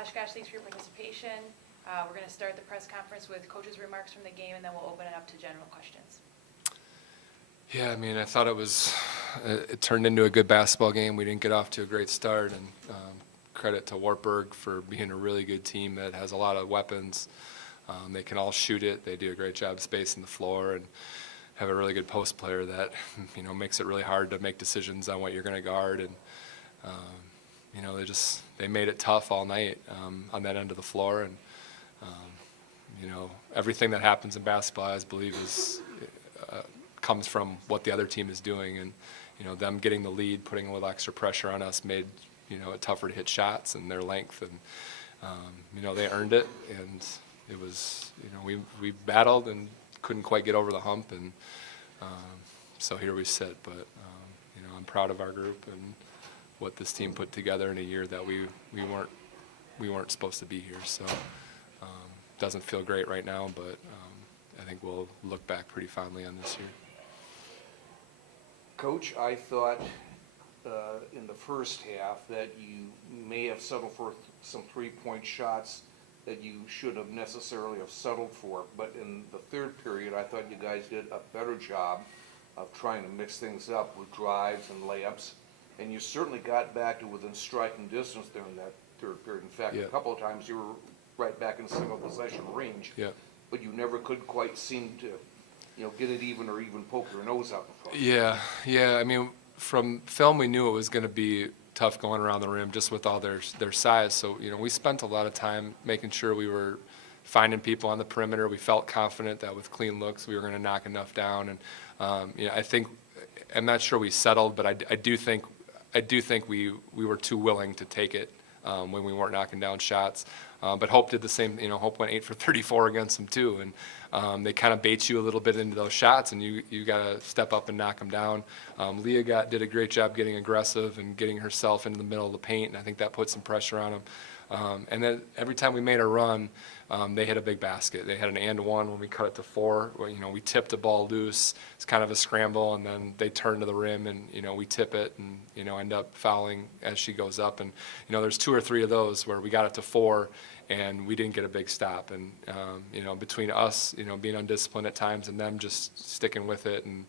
Oshkosh, thanks for your participation. We're going to start the press conference with coaches' remarks from the game, and then we'll open it up to general questions. Yeah, I mean, I thought it turned into a good basketball game. We didn't get off to a great start, and credit to Wartburg for being a really good team that has a lot of weapons. They can all shoot it. They do a great job spacing the floor and have a really good post player that, makes it really hard to make decisions on what you're going to guard. And, they made it tough all night on that end of the floor. And, everything that happens in basketball, I believe, comes from what the other team is doing. And, them getting the lead, putting a little extra pressure on us made, it tougher to hit shots and their length. And, they earned it. And it was, we battled and couldn't quite get over the hump. And so here we sit. But, I'm proud of our group and what this team put together in a year that we weren't supposed to be here. So doesn't feel great right now, but I think we'll look back pretty fondly on this year. Coach, I thought in the first half that you may have settled for some three-point shots that you should have necessarily have settled for, but in the third period, I thought you guys did a better job of trying to mix things up with drives and layups, and you certainly got back to within striking distance during that third period. In fact, Yeah. A couple of times you were right back in single possession range, Yeah. but you never could quite seem to, get it even or even poke your nose out in front. Yeah. I mean, from film, we knew it was going to be tough going around the rim just with all their size. So, we spent a lot of time making sure we were finding people on the perimeter. We felt confident that with clean looks, we were going to knock enough down. And, I think, I'm not sure we settled, but I do think we were too willing to take it when we weren't knocking down shots. But Hope did the same. Hope went 8 for 34 against them too, and they kind of bait you a little bit into those shots, and you got to step up and knock them down. Leah did a great job getting aggressive and getting herself into the middle of the paint, and I think that put some pressure on them. And then every time we made a run, they hit a big basket. They had an and-one when we cut it to 4. We tipped the ball loose. It's kind of a scramble, and then they turn to the rim, and we tip it, and end up fouling as she goes up. And there's 2 or 3 of those where we got it to 4, and we didn't get a big stop. And between us, being undisciplined at times, and them just sticking with it, and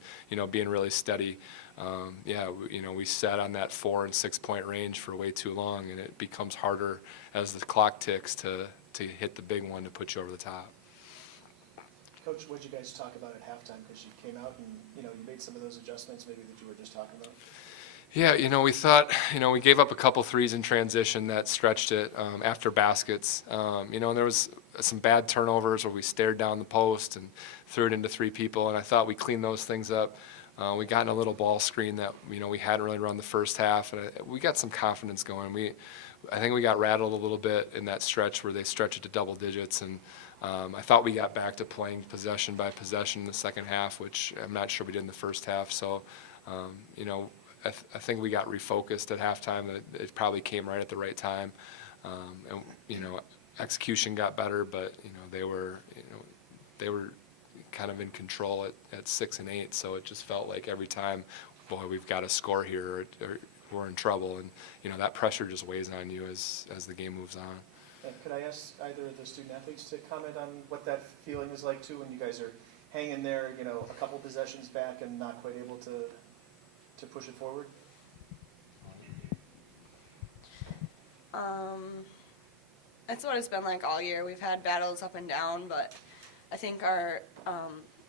being really steady. We sat on that 4 and 6 point range for way too long, and it becomes harder as the clock ticks to hit the big one to put you over the top. Coach, what did you guys talk about at halftime? Because you came out and you made some of those adjustments maybe that you were just talking about. Yeah, we thought, we gave up a couple threes in transition that stretched it after baskets. And there was some bad turnovers where we stared down the post and threw it into 3 people, and I thought we cleaned those things up. We got in a little ball screen that we hadn't really run the first half, and we got some confidence going. I think we got rattled a little bit in that stretch where they stretched it to double digits, and I thought we got back to playing possession by possession in the second half, which I'm not sure we did in the first half. So, I think we got refocused at halftime. It probably came right at the right time, and execution got better, but they were kind of in control at 6 and 8, so it just felt like every time, boy, we've got to score here or we're in trouble, and that pressure just weighs on you as the game moves on. And could I ask either of the student athletes to comment on what that feeling is like too when you guys are hanging there, a couple possessions back and not quite able to push it forward? That's what it's been like all year. We've had battles up and down, but I think our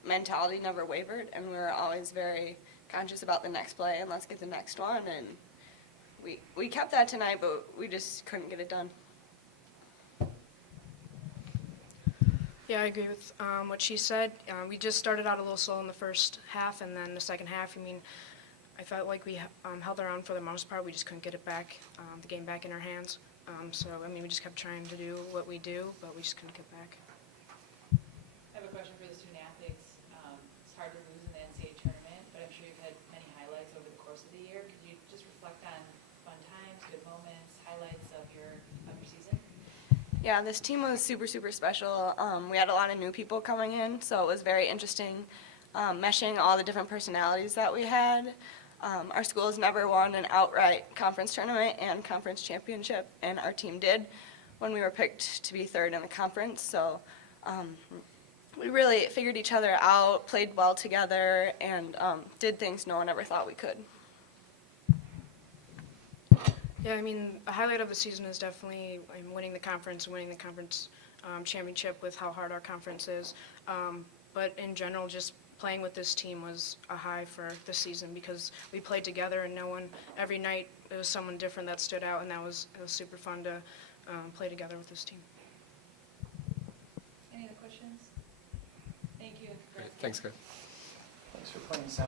mentality never wavered, and we were always very conscious about the next play and let's get the next one. And we kept that tonight, but we just couldn't get it done. Yeah, I agree with what she said. We just started out a little slow in the first half, and then the second half, I felt like we held our own for the most part. We just couldn't get it back, the game back in our hands. We just kept trying to do what we do, but we just couldn't get back. I have a question for the student athletes. It's hard to lose in the NCAA tournament, but I'm sure you've had many highlights over the course of the year. Could you just reflect on fun times, good moments, highlights of your season? Yeah, this team was super, super special. We had a lot of new people coming in, so it was very interesting meshing all the different personalities that we had. Our school has never won an outright conference tournament and conference championship, and our team did. when we were picked to be third in the conference. So we really figured each other out, played well together, and did things no one ever thought we could. Yeah, I mean, a highlight of the season is definitely winning the conference championship with how hard our conference is. But in general, just playing with this team was a high for the season because we played together and every night it was someone different that stood out, and it was super fun to play together with this team. Any other questions? Thank you. Great. Thanks, guys. Thanks for playing, Sam.